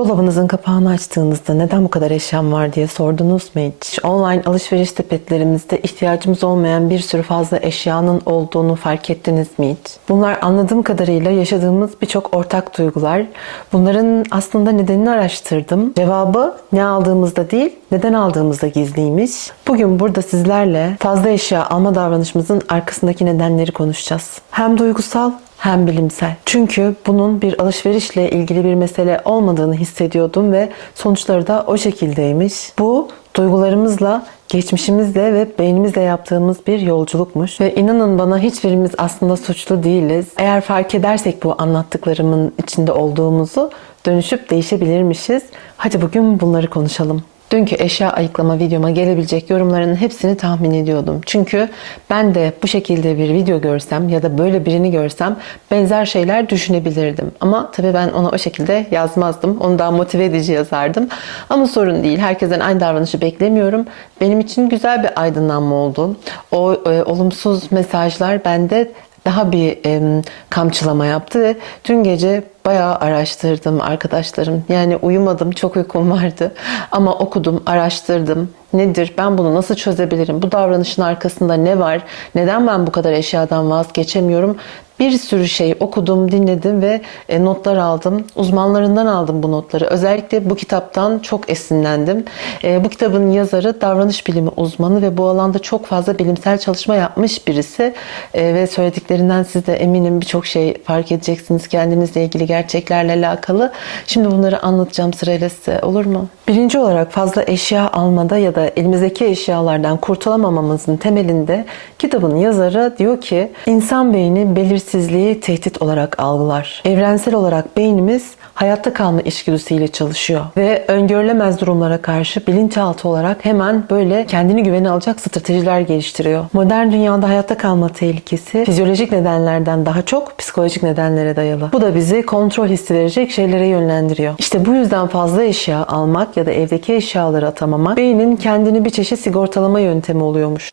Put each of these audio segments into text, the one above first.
Dolabınızın kapağını açtığınızda neden bu kadar eşyam var diye sordunuz mu hiç? Online alışveriş sepetlerimizde ihtiyacımız olmayan bir sürü fazla eşyanın olduğunu fark ettiniz mi hiç? Bunlar anladığım kadarıyla yaşadığımız birçok ortak duygular. Bunların aslında nedenini araştırdım. Cevabı ne aldığımızda değil, neden aldığımızda gizliymiş. Bugün burada sizlerle fazla eşya alma davranışımızın arkasındaki nedenleri konuşacağız. Hem duygusal hem bilimsel. Çünkü bunun bir alışverişle ilgili bir mesele olmadığını hissediyordum ve sonuçları da o şekildeymiş. Bu duygularımızla, geçmişimizle ve beynimizle yaptığımız bir yolculukmuş. Ve inanın bana hiçbirimiz aslında suçlu değiliz. Eğer fark edersek bu anlattıklarımın içinde olduğumuzu dönüşüp değişebilirmişiz. Hadi bugün bunları konuşalım. Dünkü eşya ayıklama videoma gelebilecek yorumların hepsini tahmin ediyordum. Çünkü ben de bu şekilde bir video görsem ya da böyle birini görsem benzer şeyler düşünebilirdim. Ama tabii ben ona o şekilde yazmazdım. Onu daha motive edici yazardım. Ama sorun değil. Herkesten aynı davranışı beklemiyorum. Benim için güzel bir aydınlanma oldu. O e, olumsuz mesajlar bende daha bir e, kamçılama yaptı ve dün gece bayağı araştırdım arkadaşlarım. Yani uyumadım, çok uykum vardı. Ama okudum, araştırdım. Nedir? Ben bunu nasıl çözebilirim? Bu davranışın arkasında ne var? Neden ben bu kadar eşyadan vazgeçemiyorum? Bir sürü şey okudum, dinledim ve e, notlar aldım. Uzmanlarından aldım bu notları. Özellikle bu kitaptan çok esinlendim. E, bu kitabın yazarı davranış bilimi uzmanı ve bu alanda çok fazla bilimsel çalışma yapmış birisi. E, ve söylediklerinden siz de eminim birçok şey fark edeceksiniz kendinizle ilgili gerçeklerle alakalı. Şimdi bunları anlatacağım sırayla size olur mu? Birinci olarak fazla eşya almada ya da elimizdeki eşyalardan kurtulamamamızın temelinde kitabın yazarı diyor ki insan beyni belirsizliği tehdit olarak algılar. Evrensel olarak beynimiz hayatta kalma içgüdüsüyle çalışıyor ve öngörülemez durumlara karşı bilinçaltı olarak hemen böyle kendini güvene alacak stratejiler geliştiriyor. Modern dünyada hayatta kalma tehlikesi fizyolojik nedenlerden daha çok psikolojik nedenlere dayalı. Bu da bizi kontrol hissi verecek şeylere yönlendiriyor. İşte bu yüzden fazla eşya almak ya da evdeki eşyaları atamamak beynin kendini bir çeşit sigortalama yöntemi oluyormuş.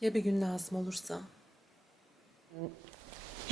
Ya bir gün lazım olursa?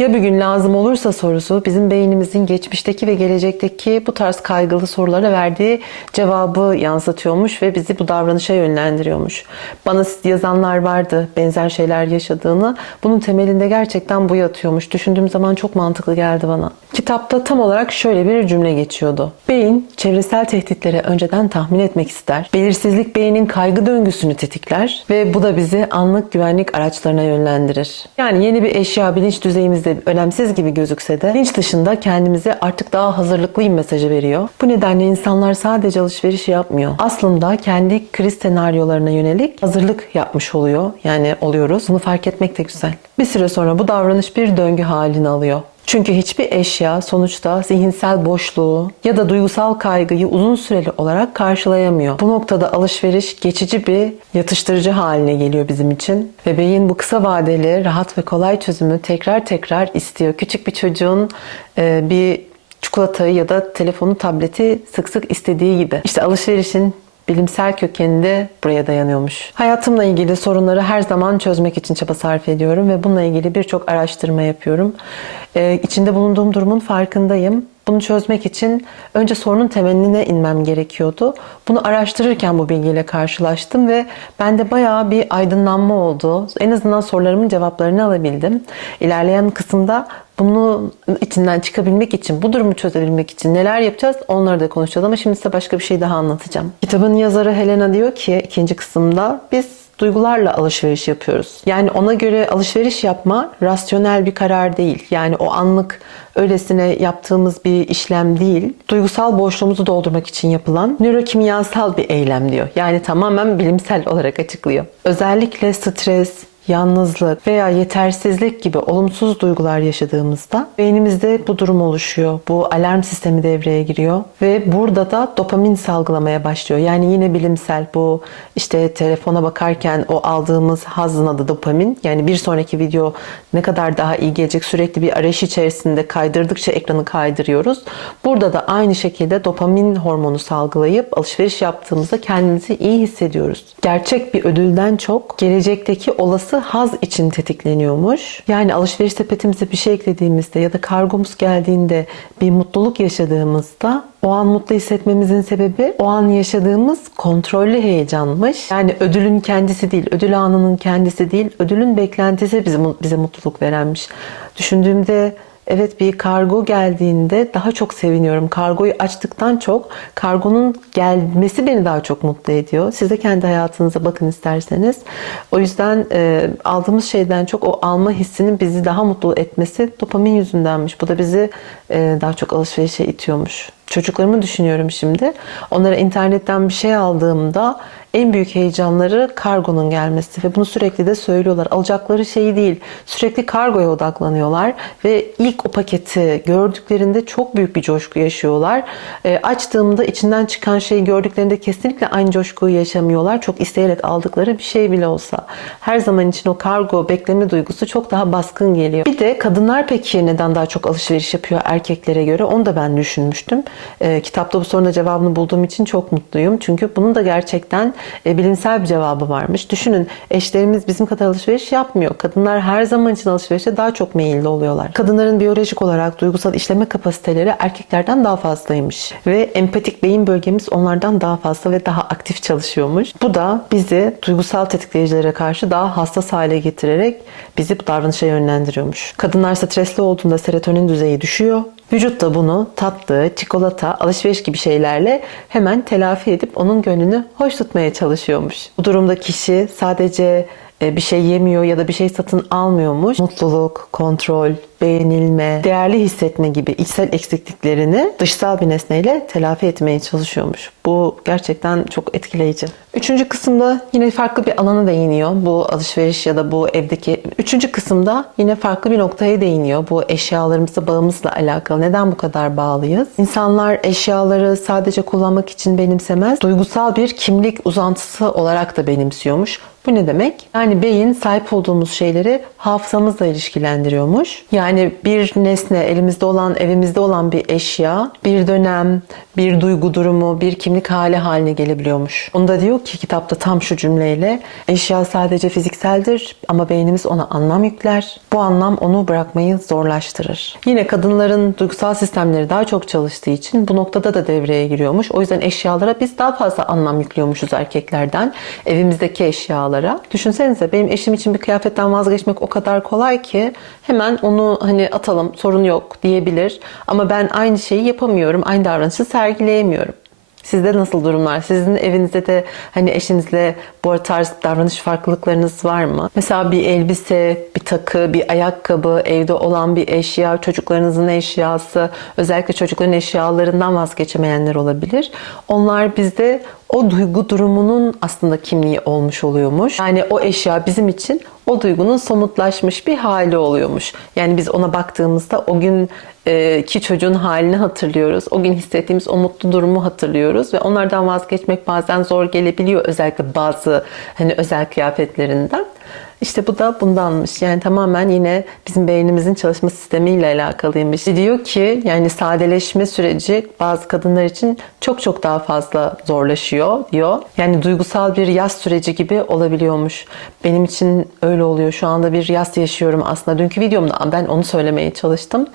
Ya bir gün lazım olursa sorusu bizim beynimizin geçmişteki ve gelecekteki bu tarz kaygılı sorulara verdiği cevabı yansıtıyormuş ve bizi bu davranışa yönlendiriyormuş. Bana yazanlar vardı benzer şeyler yaşadığını. Bunun temelinde gerçekten bu yatıyormuş. Düşündüğüm zaman çok mantıklı geldi bana. Kitapta tam olarak şöyle bir cümle geçiyordu. Beyin çevresel tehditleri önceden tahmin etmek ister. Belirsizlik beynin kaygı döngüsünü tetikler ve bu da bizi anlık güvenlik araçlarına yönlendirir. Yani yeni bir eşya bilinç düzeyimizde önemsiz gibi gözükse de bilinç dışında kendimize artık daha hazırlıklıyım mesajı veriyor. Bu nedenle insanlar sadece alışveriş yapmıyor. Aslında kendi kriz senaryolarına yönelik hazırlık yapmış oluyor. Yani oluyoruz. Bunu fark etmek de güzel. Bir süre sonra bu davranış bir döngü halini alıyor. Çünkü hiçbir eşya sonuçta zihinsel boşluğu ya da duygusal kaygıyı uzun süreli olarak karşılayamıyor. Bu noktada alışveriş geçici bir yatıştırıcı haline geliyor bizim için. Ve beyin bu kısa vadeli, rahat ve kolay çözümü tekrar tekrar istiyor. Küçük bir çocuğun e, bir çikolatayı ya da telefonu, tableti sık sık istediği gibi. İşte alışverişin bilimsel kökeni de buraya dayanıyormuş. Hayatımla ilgili sorunları her zaman çözmek için çaba sarf ediyorum ve bununla ilgili birçok araştırma yapıyorum. Ee, içinde bulunduğum durumun farkındayım. Bunu çözmek için önce sorunun temeline inmem gerekiyordu. Bunu araştırırken bu bilgiyle karşılaştım ve bende bayağı bir aydınlanma oldu. En azından sorularımın cevaplarını alabildim. İlerleyen kısımda bunun içinden çıkabilmek için, bu durumu çözebilmek için neler yapacağız onları da konuşacağız. Ama şimdi size başka bir şey daha anlatacağım. Kitabın yazarı Helena diyor ki ikinci kısımda biz duygularla alışveriş yapıyoruz. Yani ona göre alışveriş yapma rasyonel bir karar değil. Yani o anlık öylesine yaptığımız bir işlem değil. Duygusal boşluğumuzu doldurmak için yapılan nörokimyasal bir eylem diyor. Yani tamamen bilimsel olarak açıklıyor. Özellikle stres, yalnızlık veya yetersizlik gibi olumsuz duygular yaşadığımızda beynimizde bu durum oluşuyor. Bu alarm sistemi devreye giriyor ve burada da dopamin salgılamaya başlıyor. Yani yine bilimsel bu işte telefona bakarken o aldığımız hazın adı dopamin. Yani bir sonraki video ne kadar daha iyi gelecek sürekli bir arayış içerisinde kaydırdıkça ekranı kaydırıyoruz. Burada da aynı şekilde dopamin hormonu salgılayıp alışveriş yaptığımızda kendimizi iyi hissediyoruz. Gerçek bir ödülden çok gelecekteki olası haz için tetikleniyormuş. Yani alışveriş sepetimize bir şey eklediğimizde ya da kargomuz geldiğinde bir mutluluk yaşadığımızda o an mutlu hissetmemizin sebebi o an yaşadığımız kontrollü heyecanmış. Yani ödülün kendisi değil, ödül anının kendisi değil, ödülün beklentisi bize, bize mutluluk verenmiş. Düşündüğümde Evet bir kargo geldiğinde daha çok seviniyorum. Kargoyu açtıktan çok kargonun gelmesi beni daha çok mutlu ediyor. Siz de kendi hayatınıza bakın isterseniz. O yüzden e, aldığımız şeyden çok o alma hissinin bizi daha mutlu etmesi dopamin yüzündenmiş. Bu da bizi e, daha çok alışverişe itiyormuş. Çocuklarımı düşünüyorum şimdi. Onlara internetten bir şey aldığımda en büyük heyecanları kargonun gelmesi ve bunu sürekli de söylüyorlar. Alacakları şey değil. Sürekli kargoya odaklanıyorlar ve ilk o paketi gördüklerinde çok büyük bir coşku yaşıyorlar. E, açtığımda içinden çıkan şeyi gördüklerinde kesinlikle aynı coşkuyu yaşamıyorlar. Çok isteyerek aldıkları bir şey bile olsa. Her zaman için o kargo bekleme duygusu çok daha baskın geliyor. Bir de kadınlar peki neden daha çok alışveriş yapıyor erkeklere göre? Onu da ben düşünmüştüm. E, kitapta bu sorunun cevabını bulduğum için çok mutluyum. Çünkü bunun da gerçekten e, bilimsel bir cevabı varmış. Düşünün eşlerimiz bizim kadar alışveriş yapmıyor. Kadınlar her zaman için alışverişe daha çok meyilli oluyorlar. Kadınların biyolojik olarak duygusal işleme kapasiteleri erkeklerden daha fazlaymış. Ve empatik beyin bölgemiz onlardan daha fazla ve daha aktif çalışıyormuş. Bu da bizi duygusal tetikleyicilere karşı daha hassas hale getirerek bizi bu davranışa yönlendiriyormuş. Kadınlar stresli olduğunda serotonin düzeyi düşüyor Vücut da bunu tatlı, çikolata, alışveriş gibi şeylerle hemen telafi edip onun gönlünü hoş tutmaya çalışıyormuş. Bu durumda kişi sadece e, bir şey yemiyor ya da bir şey satın almıyormuş. Mutluluk, kontrol, beğenilme, değerli hissetme gibi içsel eksikliklerini dışsal bir nesneyle telafi etmeye çalışıyormuş. Bu gerçekten çok etkileyici. Üçüncü kısımda yine farklı bir alana değiniyor. Bu alışveriş ya da bu evdeki. Üçüncü kısımda yine farklı bir noktaya değiniyor. Bu eşyalarımızla bağımızla alakalı. Neden bu kadar bağlıyız? İnsanlar eşyaları sadece kullanmak için benimsemez. Duygusal bir kimlik uzantısı olarak da benimsiyormuş. Bu ne demek? Yani beyin sahip olduğumuz şeyleri hafızamızla ilişkilendiriyormuş. Yani bir nesne, elimizde olan, evimizde olan bir eşya, bir dönem, bir duygu durumu, bir kimlik hali haline gelebiliyormuş. Onda diyor ki kitapta tam şu cümleyle eşya sadece fizikseldir ama beynimiz ona anlam yükler. Bu anlam onu bırakmayı zorlaştırır. Yine kadınların duygusal sistemleri daha çok çalıştığı için bu noktada da devreye giriyormuş. O yüzden eşyalara biz daha fazla anlam yüklüyormuşuz erkeklerden. Evimizdeki eşyalara. Düşünsenize benim eşim için bir kıyafetten vazgeçmek o kadar kolay ki hemen onu hani atalım sorun yok diyebilir. Ama ben aynı şeyi yapamıyorum. Aynı davranışı sergileyemiyorum. Sizde nasıl durumlar? Sizin evinizde de hani eşinizle bu tarz davranış farklılıklarınız var mı? Mesela bir elbise, bir takı, bir ayakkabı, evde olan bir eşya, çocuklarınızın eşyası, özellikle çocukların eşyalarından vazgeçemeyenler olabilir. Onlar bizde o duygu durumunun aslında kimliği olmuş oluyormuş. Yani o eşya bizim için o duygunun somutlaşmış bir hali oluyormuş. Yani biz ona baktığımızda o gün e, ki çocuğun halini hatırlıyoruz. O gün hissettiğimiz o mutlu durumu hatırlıyoruz ve onlardan vazgeçmek bazen zor gelebiliyor özellikle bazı hani özel kıyafetlerinden. İşte bu da bundanmış. Yani tamamen yine bizim beynimizin çalışma sistemiyle alakalıymış. Diyor ki yani sadeleşme süreci bazı kadınlar için çok çok daha fazla zorlaşıyor diyor. Yani duygusal bir yaz süreci gibi olabiliyormuş. Benim için öyle oluyor. Şu anda bir yaz yaşıyorum aslında. Dünkü videomda ben onu söylemeye çalıştım.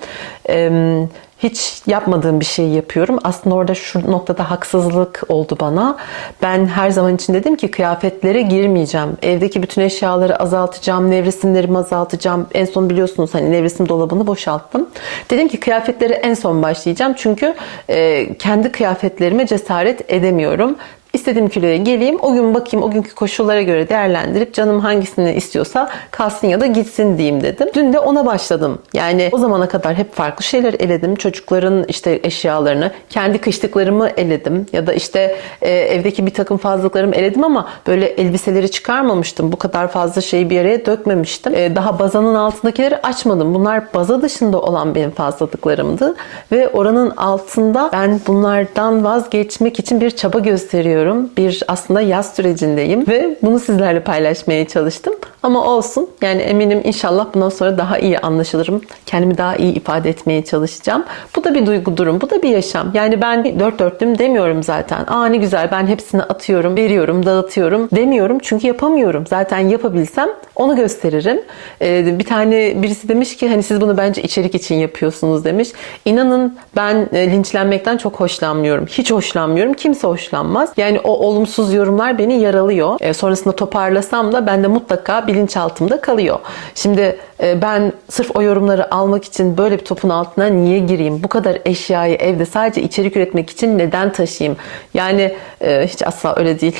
Ee, hiç yapmadığım bir şey yapıyorum. Aslında orada şu noktada haksızlık oldu bana. Ben her zaman için dedim ki kıyafetlere girmeyeceğim. Evdeki bütün eşyaları azaltacağım, nevresimlerimi azaltacağım. En son biliyorsunuz hani nevresim dolabını boşalttım. Dedim ki kıyafetlere en son başlayacağım. Çünkü e, kendi kıyafetlerime cesaret edemiyorum. İstediğim kiloya geleyim. O gün bakayım o günkü koşullara göre değerlendirip canım hangisini istiyorsa kalsın ya da gitsin diyeyim dedim. Dün de ona başladım. Yani o zamana kadar hep farklı şeyler eledim. Çocukların işte eşyalarını, kendi kışlıklarımı eledim. Ya da işte e, evdeki bir takım fazlalıklarımı eledim ama böyle elbiseleri çıkarmamıştım. Bu kadar fazla şeyi bir araya dökmemiştim. E, daha bazanın altındakileri açmadım. Bunlar baza dışında olan benim fazlalıklarımdı. Ve oranın altında ben bunlardan vazgeçmek için bir çaba gösteriyorum. Bir aslında yaz sürecindeyim ve bunu sizlerle paylaşmaya çalıştım. Ama olsun. Yani eminim inşallah bundan sonra daha iyi anlaşılırım. Kendimi daha iyi ifade etmeye çalışacağım. Bu da bir duygu durum. Bu da bir yaşam. Yani ben dört dörtlüm demiyorum zaten. Aa ne güzel ben hepsini atıyorum, veriyorum, dağıtıyorum demiyorum. Çünkü yapamıyorum. Zaten yapabilsem onu gösteririm. Ee, bir tane birisi demiş ki hani siz bunu bence içerik için yapıyorsunuz demiş. İnanın ben e, linçlenmekten çok hoşlanmıyorum. Hiç hoşlanmıyorum. Kimse hoşlanmaz. Yani o olumsuz yorumlar beni yaralıyor. E, sonrasında toparlasam da bende mutlaka bilinçaltımda kalıyor. Şimdi e, ben sırf o yorumları almak için böyle bir topun altına niye gireyim? Bu kadar eşyayı evde sadece içerik üretmek için neden taşıyayım? Yani e, hiç asla öyle değil.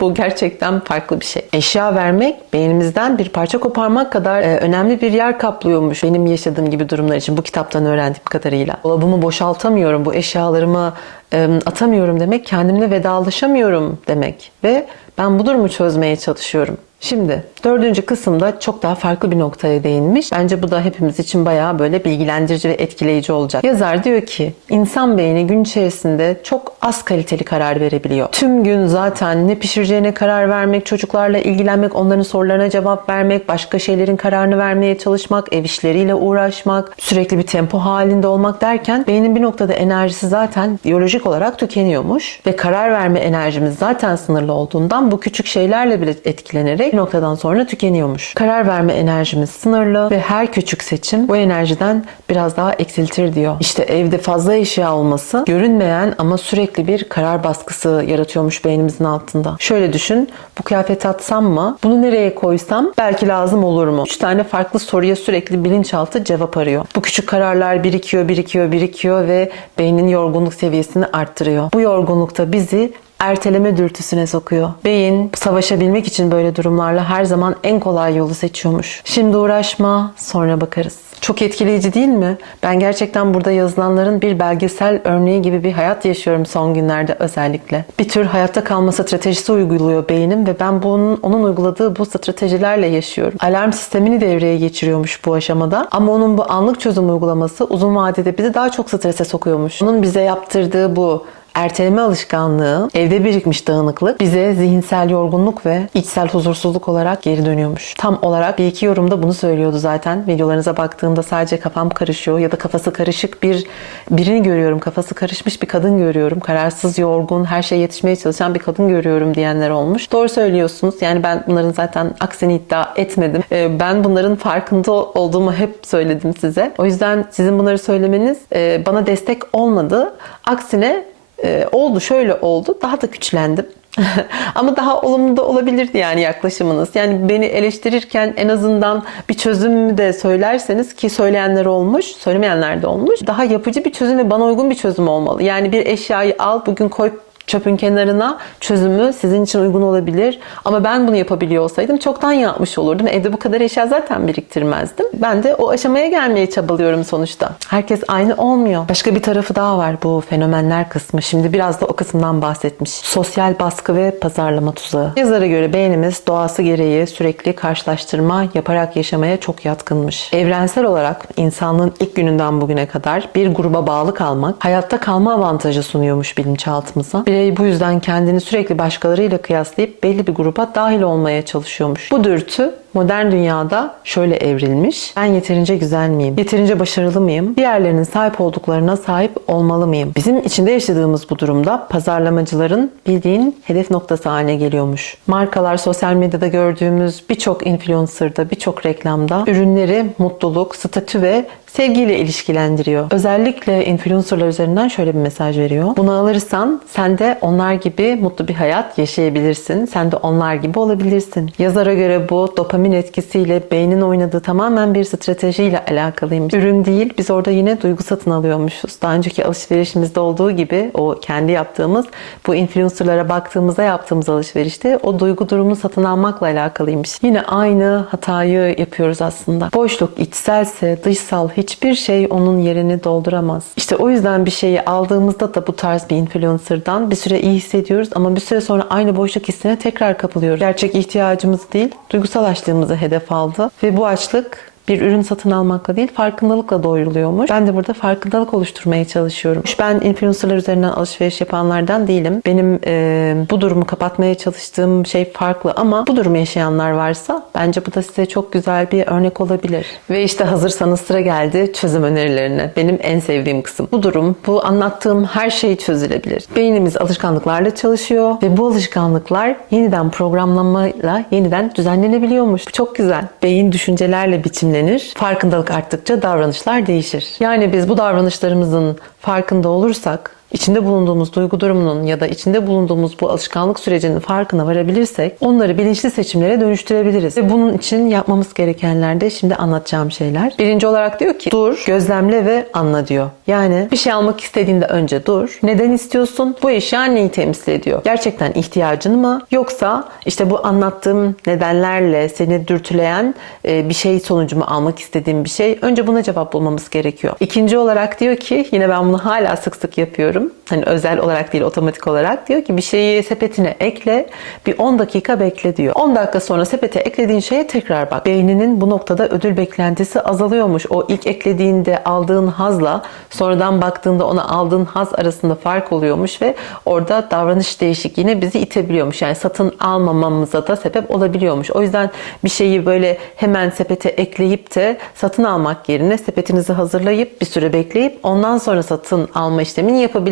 Bu gerçekten farklı bir şey. Eşya vermek beynimizden bir parça koparmak kadar e, önemli bir yer kaplıyormuş benim yaşadığım gibi durumlar için bu kitaptan öğrendiğim kadarıyla. Dolabımı boşaltamıyorum, bu eşyalarımı e, atamıyorum demek, kendimle vedalaşamıyorum demek ve ben bu durumu çözmeye çalışıyorum. Şimdi dördüncü kısımda çok daha farklı bir noktaya değinmiş. Bence bu da hepimiz için bayağı böyle bilgilendirici ve etkileyici olacak. Yazar diyor ki insan beyni gün içerisinde çok az kaliteli karar verebiliyor. Tüm gün zaten ne pişireceğine karar vermek, çocuklarla ilgilenmek, onların sorularına cevap vermek, başka şeylerin kararını vermeye çalışmak, ev işleriyle uğraşmak, sürekli bir tempo halinde olmak derken beynin bir noktada enerjisi zaten biyolojik olarak tükeniyormuş ve karar verme enerjimiz zaten sınırlı olduğundan bu küçük şeylerle bile etkilenerek bir noktadan sonra tükeniyormuş. Karar verme enerjimiz sınırlı ve her küçük seçim bu enerjiden biraz daha eksiltir diyor. İşte evde fazla eşya olması görünmeyen ama sürekli bir karar baskısı yaratıyormuş beynimizin altında. Şöyle düşün, bu kıyafeti atsam mı? Bunu nereye koysam belki lazım olur mu? Üç tane farklı soruya sürekli bilinçaltı cevap arıyor. Bu küçük kararlar birikiyor, birikiyor, birikiyor ve beynin yorgunluk seviyesini arttırıyor. Bu yorgunlukta bizi erteleme dürtüsüne sokuyor. Beyin savaşabilmek için böyle durumlarla her zaman en kolay yolu seçiyormuş. Şimdi uğraşma, sonra bakarız. Çok etkileyici değil mi? Ben gerçekten burada yazılanların bir belgesel örneği gibi bir hayat yaşıyorum son günlerde özellikle. Bir tür hayatta kalma stratejisi uyguluyor beynim ve ben bunun onun uyguladığı bu stratejilerle yaşıyorum. Alarm sistemini devreye geçiriyormuş bu aşamada ama onun bu anlık çözüm uygulaması uzun vadede bizi daha çok strese sokuyormuş. Onun bize yaptırdığı bu erteleme alışkanlığı, evde birikmiş dağınıklık bize zihinsel yorgunluk ve içsel huzursuzluk olarak geri dönüyormuş. Tam olarak bir iki yorumda bunu söylüyordu zaten. Videolarınıza baktığımda sadece kafam karışıyor ya da kafası karışık bir birini görüyorum. Kafası karışmış bir kadın görüyorum. Kararsız, yorgun, her şeye yetişmeye çalışan bir kadın görüyorum diyenler olmuş. Doğru söylüyorsunuz. Yani ben bunların zaten aksini iddia etmedim. Ee, Ben bunların farkında olduğumu hep söyledim size. O yüzden sizin bunları söylemeniz e, bana destek olmadı. Aksine e, oldu şöyle oldu daha da güçlendim. Ama daha olumlu da olabilirdi yani yaklaşımınız. Yani beni eleştirirken en azından bir çözüm de söylerseniz ki söyleyenler olmuş, söylemeyenler de olmuş. Daha yapıcı bir çözüm ve bana uygun bir çözüm olmalı. Yani bir eşyayı al bugün koy çöpün kenarına çözümü sizin için uygun olabilir. Ama ben bunu yapabiliyor olsaydım çoktan yapmış olurdum. Evde bu kadar eşya zaten biriktirmezdim. Ben de o aşamaya gelmeye çabalıyorum sonuçta. Herkes aynı olmuyor. Başka bir tarafı daha var bu fenomenler kısmı. Şimdi biraz da o kısımdan bahsetmiş. Sosyal baskı ve pazarlama tuzağı. Yazara göre beynimiz doğası gereği sürekli karşılaştırma yaparak yaşamaya çok yatkınmış. Evrensel olarak insanlığın ilk gününden bugüne kadar bir gruba bağlı kalmak, hayatta kalma avantajı sunuyormuş bilinçaltımıza. Bu yüzden kendini sürekli başkalarıyla kıyaslayıp belli bir gruba dahil olmaya çalışıyormuş. Bu dürtü modern dünyada şöyle evrilmiş. Ben yeterince güzel miyim? Yeterince başarılı mıyım? Diğerlerinin sahip olduklarına sahip olmalı mıyım? Bizim içinde yaşadığımız bu durumda pazarlamacıların bildiğin hedef noktası haline geliyormuş. Markalar sosyal medyada gördüğümüz birçok influencer'da, birçok reklamda ürünleri mutluluk, statü ve sevgiyle ilişkilendiriyor. Özellikle influencerlar üzerinden şöyle bir mesaj veriyor. Bunu alırsan sen de onlar gibi mutlu bir hayat yaşayabilirsin. Sen de onlar gibi olabilirsin. Yazara göre bu dopamin etkisiyle beynin oynadığı tamamen bir stratejiyle alakalıymış. Ürün değil biz orada yine duygu satın alıyormuşuz. Daha önceki alışverişimizde olduğu gibi o kendi yaptığımız bu influencerlara baktığımızda yaptığımız alışverişte o duygu durumunu satın almakla alakalıymış. Yine aynı hatayı yapıyoruz aslında. Boşluk içselse dışsal hiçbir şey onun yerini dolduramaz. İşte o yüzden bir şeyi aldığımızda da bu tarz bir influencer'dan bir süre iyi hissediyoruz ama bir süre sonra aynı boşluk hissine tekrar kapılıyoruz. Gerçek ihtiyacımız değil, duygusal açlığımızı hedef aldı ve bu açlık bir ürün satın almakla değil farkındalıkla doyuruluyormuş. Ben de burada farkındalık oluşturmaya çalışıyorum. Ben influencerlar üzerinden alışveriş yapanlardan değilim. Benim e, bu durumu kapatmaya çalıştığım şey farklı ama bu durumu yaşayanlar varsa bence bu da size çok güzel bir örnek olabilir. Ve işte hazırsanız sıra geldi çözüm önerilerine. Benim en sevdiğim kısım. Bu durum, bu anlattığım her şey çözülebilir. Beynimiz alışkanlıklarla çalışıyor ve bu alışkanlıklar yeniden programlamayla yeniden düzenlenebiliyormuş. Bu çok güzel. Beyin düşüncelerle biçimlenir. Farkındalık arttıkça davranışlar değişir. Yani biz bu davranışlarımızın farkında olursak içinde bulunduğumuz duygu durumunun ya da içinde bulunduğumuz bu alışkanlık sürecinin farkına varabilirsek onları bilinçli seçimlere dönüştürebiliriz. Ve bunun için yapmamız gerekenler de şimdi anlatacağım şeyler. Birinci olarak diyor ki dur, gözlemle ve anla diyor. Yani bir şey almak istediğinde önce dur. Neden istiyorsun? Bu eşya neyi temsil ediyor? Gerçekten ihtiyacın mı? Yoksa işte bu anlattığım nedenlerle seni dürtüleyen e, bir şey sonucu mu almak istediğim bir şey? Önce buna cevap bulmamız gerekiyor. İkinci olarak diyor ki yine ben bunu hala sık sık yapıyorum. Hani özel olarak değil otomatik olarak diyor ki bir şeyi sepetine ekle bir 10 dakika bekle diyor. 10 dakika sonra sepete eklediğin şeye tekrar bak. Beyninin bu noktada ödül beklentisi azalıyormuş. O ilk eklediğinde aldığın hazla sonradan baktığında ona aldığın haz arasında fark oluyormuş ve orada davranış değişikliğine bizi itebiliyormuş. Yani satın almamamıza da sebep olabiliyormuş. O yüzden bir şeyi böyle hemen sepete ekleyip de satın almak yerine sepetinizi hazırlayıp bir süre bekleyip ondan sonra satın alma işlemini yapabilirsiniz.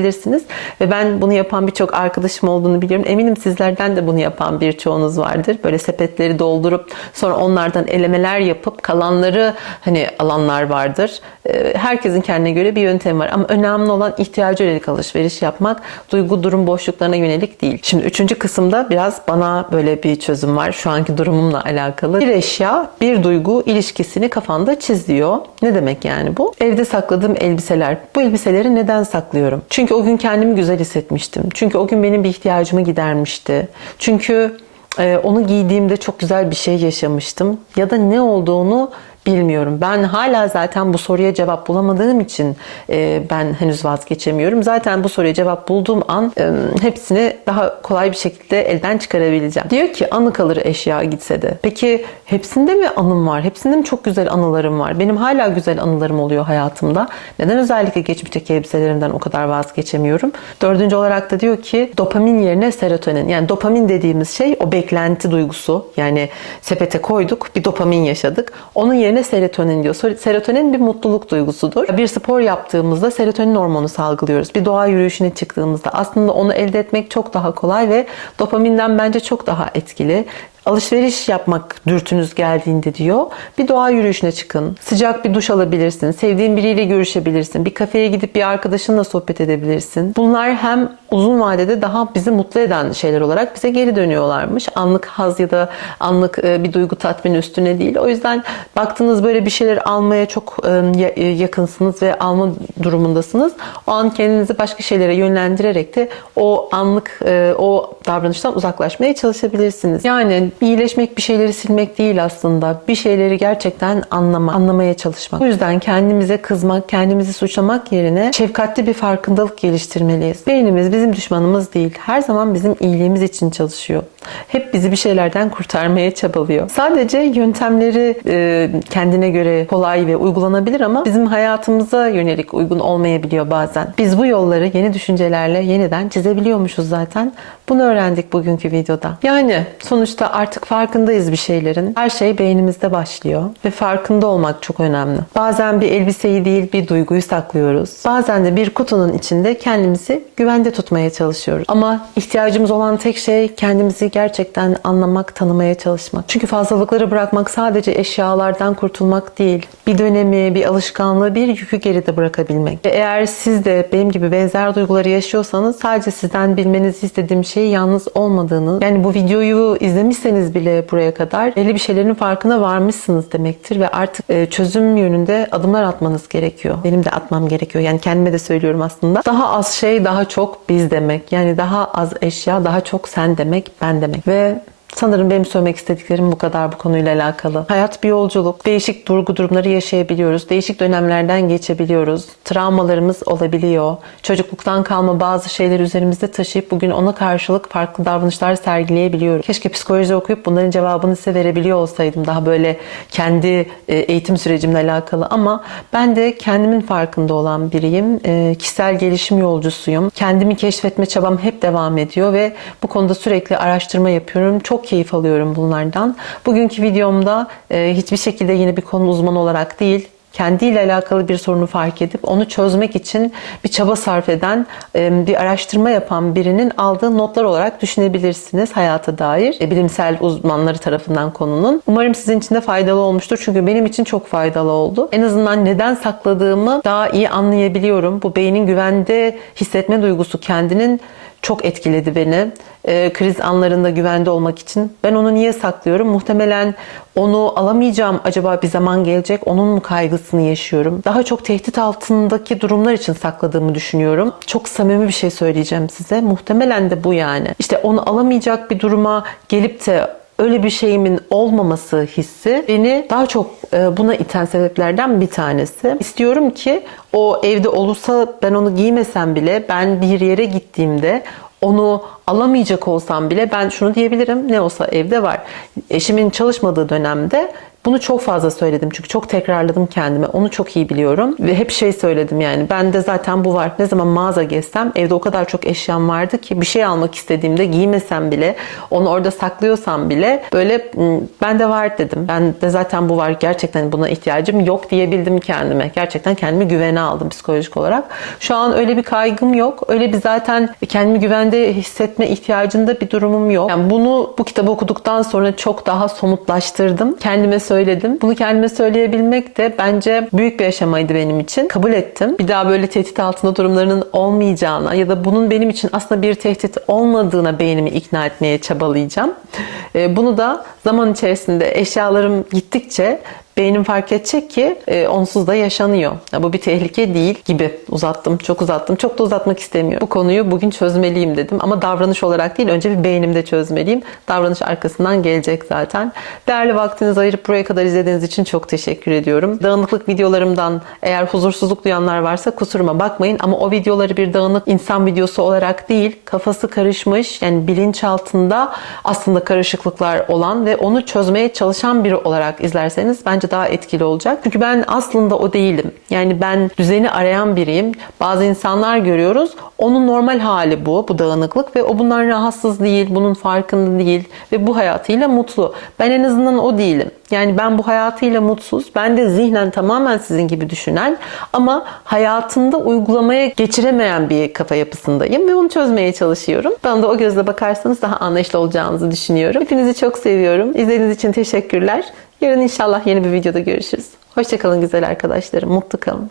Ve ben bunu yapan birçok arkadaşım olduğunu biliyorum. Eminim sizlerden de bunu yapan birçoğunuz vardır. Böyle sepetleri doldurup sonra onlardan elemeler yapıp kalanları hani alanlar vardır. Ee, Herkesin kendine göre bir yöntemi var ama önemli olan ihtiyaca yönelik alışveriş yapmak, duygu durum boşluklarına yönelik değil. Şimdi üçüncü kısımda biraz bana böyle bir çözüm var. Şu anki durumumla alakalı. Bir eşya, bir duygu ilişkisini kafanda çiz diyor. Ne demek yani bu? Evde sakladığım elbiseler. Bu elbiseleri neden saklıyorum? Çünkü o gün kendimi güzel hissetmiştim. Çünkü o gün benim bir ihtiyacımı gidermişti. Çünkü e, onu giydiğimde çok güzel bir şey yaşamıştım. Ya da ne olduğunu bilmiyorum. Ben hala zaten bu soruya cevap bulamadığım için e, ben henüz vazgeçemiyorum. Zaten bu soruya cevap bulduğum an e, hepsini daha kolay bir şekilde elden çıkarabileceğim. Diyor ki anı kalır eşya gitse de. Peki hepsinde mi anım var? Hepsinde mi çok güzel anılarım var? Benim hala güzel anılarım oluyor hayatımda. Neden özellikle geçmişteki elbiselerimden o kadar vazgeçemiyorum? Dördüncü olarak da diyor ki dopamin yerine serotonin. Yani dopamin dediğimiz şey o beklenti duygusu. Yani sepete koyduk bir dopamin yaşadık. Onun yerine serotonin diyor. Serotonin bir mutluluk duygusudur. Bir spor yaptığımızda serotonin hormonu salgılıyoruz. Bir doğa yürüyüşüne çıktığımızda aslında onu elde etmek çok daha kolay ve dopaminden bence çok daha etkili. Alışveriş yapmak dürtünüz geldiğinde diyor. Bir doğa yürüyüşüne çıkın. Sıcak bir duş alabilirsin. Sevdiğin biriyle görüşebilirsin. Bir kafeye gidip bir arkadaşınla sohbet edebilirsin. Bunlar hem uzun vadede daha bizi mutlu eden şeyler olarak bize geri dönüyorlarmış. Anlık haz ya da anlık e, bir duygu tatmin üstüne değil. O yüzden baktınız böyle bir şeyler almaya çok e, yakınsınız ve alma durumundasınız. O an kendinizi başka şeylere yönlendirerek de o anlık e, o davranıştan uzaklaşmaya çalışabilirsiniz. Yani iyileşmek bir şeyleri silmek değil aslında. Bir şeyleri gerçekten anlama, anlamaya çalışmak. O yüzden kendimize kızmak, kendimizi suçlamak yerine şefkatli bir farkındalık geliştirmeliyiz. Beynimiz bizim düşmanımız değil. Her zaman bizim iyiliğimiz için çalışıyor. Hep bizi bir şeylerden kurtarmaya çabalıyor. Sadece yöntemleri e, kendine göre kolay ve uygulanabilir ama bizim hayatımıza yönelik uygun olmayabiliyor bazen. Biz bu yolları yeni düşüncelerle yeniden çizebiliyormuşuz zaten. Bunu öğrendik bugünkü videoda. Yani sonuçta artık farkındayız bir şeylerin. Her şey beynimizde başlıyor ve farkında olmak çok önemli. Bazen bir elbiseyi değil bir duyguyu saklıyoruz. Bazen de bir kutunun içinde kendimizi güvende tutmaya çalışıyoruz. Ama ihtiyacımız olan tek şey kendimizi gerçekten anlamak, tanımaya çalışmak. Çünkü fazlalıkları bırakmak sadece eşyalardan kurtulmak değil. Bir dönemi, bir alışkanlığı, bir yükü geride bırakabilmek. Ve eğer siz de benim gibi benzer duyguları yaşıyorsanız sadece sizden bilmenizi istediğim şey yalnız olmadığını, yani bu videoyu izlemişseniz bile buraya kadar belli bir şeylerin farkına varmışsınız demektir ve artık e, çözüm yönünde adımlar atmanız gerekiyor. Benim de atmam gerekiyor. Yani kendime de söylüyorum aslında. Daha az şey daha çok biz demek. Yani daha az eşya daha çok sen demek, ben demek. Ve Sanırım benim söylemek istediklerim bu kadar bu konuyla alakalı. Hayat bir yolculuk. Değişik durgu durumları yaşayabiliyoruz. Değişik dönemlerden geçebiliyoruz. Travmalarımız olabiliyor. Çocukluktan kalma bazı şeyleri üzerimizde taşıyıp bugün ona karşılık farklı davranışlar sergileyebiliyoruz. Keşke psikoloji okuyup bunların cevabını size verebiliyor olsaydım. Daha böyle kendi e, eğitim sürecimle alakalı ama ben de kendimin farkında olan biriyim. E, Kişisel gelişim yolcusuyum. Kendimi keşfetme çabam hep devam ediyor ve bu konuda sürekli araştırma yapıyorum. Çok keyif alıyorum bunlardan. Bugünkü videomda e, hiçbir şekilde yine bir konu uzmanı olarak değil, kendiyle alakalı bir sorunu fark edip onu çözmek için bir çaba sarf eden, e, bir araştırma yapan birinin aldığı notlar olarak düşünebilirsiniz hayata dair. e, Bilimsel uzmanları tarafından konunun. Umarım sizin için de faydalı olmuştur. Çünkü benim için çok faydalı oldu. En azından neden sakladığımı daha iyi anlayabiliyorum. Bu beynin güvende hissetme duygusu kendinin çok etkiledi beni. Ee, kriz anlarında güvende olmak için. Ben onu niye saklıyorum? Muhtemelen onu alamayacağım acaba bir zaman gelecek onun mu kaygısını yaşıyorum. Daha çok tehdit altındaki durumlar için sakladığımı düşünüyorum. Çok samimi bir şey söyleyeceğim size. Muhtemelen de bu yani. İşte onu alamayacak bir duruma gelip de öyle bir şeyimin olmaması hissi beni daha çok e, buna iten sebeplerden bir tanesi. İstiyorum ki o evde olursa ben onu giymesem bile ben bir yere gittiğimde onu alamayacak olsam bile ben şunu diyebilirim ne olsa evde var. Eşimin çalışmadığı dönemde bunu çok fazla söyledim çünkü çok tekrarladım kendime. Onu çok iyi biliyorum ve hep şey söyledim yani bende zaten bu var. Ne zaman mağaza gezsem evde o kadar çok eşyam vardı ki bir şey almak istediğimde giymesem bile onu orada saklıyorsam bile böyle "Hmm, bende var dedim. Bende zaten bu var. Gerçekten buna ihtiyacım yok diyebildim kendime. Gerçekten kendimi güvene aldım psikolojik olarak. Şu an öyle bir kaygım yok. Öyle bir zaten kendimi güvende hissetme ihtiyacında bir durumum yok. Yani bunu bu kitabı okuduktan sonra çok daha somutlaştırdım. Kendime söyledim. Bunu kendime söyleyebilmek de bence büyük bir aşamaydı benim için. Kabul ettim. Bir daha böyle tehdit altında durumlarının olmayacağına ya da bunun benim için aslında bir tehdit olmadığına beynimi ikna etmeye çabalayacağım. Ee, Bunu da zaman içerisinde eşyalarım gittikçe beynim fark edecek ki e, onsuz da yaşanıyor. Ya bu bir tehlike değil gibi uzattım. Çok uzattım. Çok da uzatmak istemiyorum. Bu konuyu bugün çözmeliyim dedim. Ama davranış olarak değil önce bir beynimde çözmeliyim. Davranış arkasından gelecek zaten. Değerli vaktinizi ayırıp buraya kadar izlediğiniz için çok teşekkür ediyorum. Dağınıklık videolarımdan eğer huzursuzluk duyanlar varsa kusuruma bakmayın. Ama o videoları bir dağınık insan videosu olarak değil kafası karışmış yani bilinçaltında aslında karışıklıklar olan ve onu çözmeye çalışan biri olarak izlerseniz bence daha etkili olacak. Çünkü ben aslında o değilim. Yani ben düzeni arayan biriyim. Bazı insanlar görüyoruz. Onun normal hali bu, bu dağınıklık ve o bundan rahatsız değil, bunun farkında değil ve bu hayatıyla mutlu. Ben en azından o değilim. Yani ben bu hayatıyla mutsuz. Ben de zihnen tamamen sizin gibi düşünen ama hayatında uygulamaya geçiremeyen bir kafa yapısındayım ve onu çözmeye çalışıyorum. Ben de o gözle bakarsanız daha anlayışlı olacağınızı düşünüyorum. Hepinizi çok seviyorum. İzlediğiniz için teşekkürler. Yarın inşallah yeni bir videoda görüşürüz. Hoşçakalın güzel arkadaşlarım. Mutlu kalın.